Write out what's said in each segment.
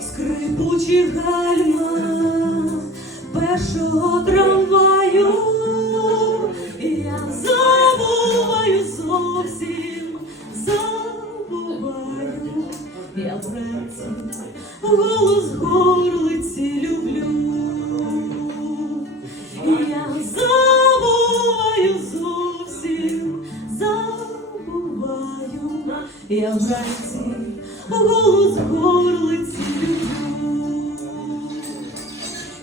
Скрипучі гальма першого трамваю. Я забуваю зовсім, забуваю. Я вранці голос горлиці люблю. Я вранці голос горлиці.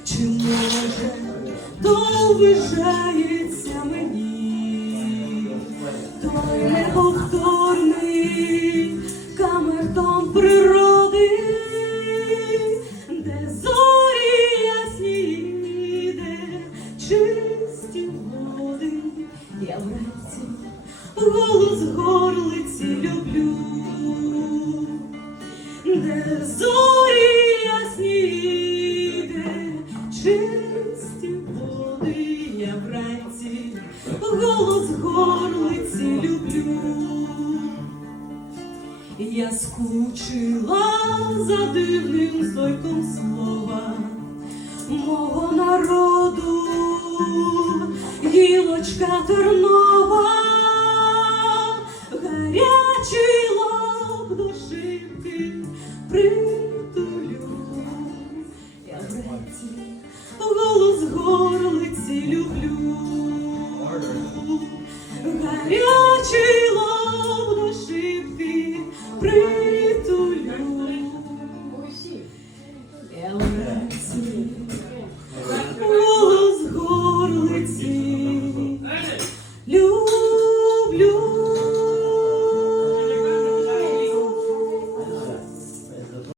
Чи може довижається мені той неповторний камертон природи, де зорі ясні, де чисті води, я вранці голос горлиці люблю, де зорі ясні, чисті води, я вранці голос горлиці люблю. Я скучила за дивним зойком слова мого народу, гілочка тернова, гарячий б до притулю. Я в голос горлиці люблю.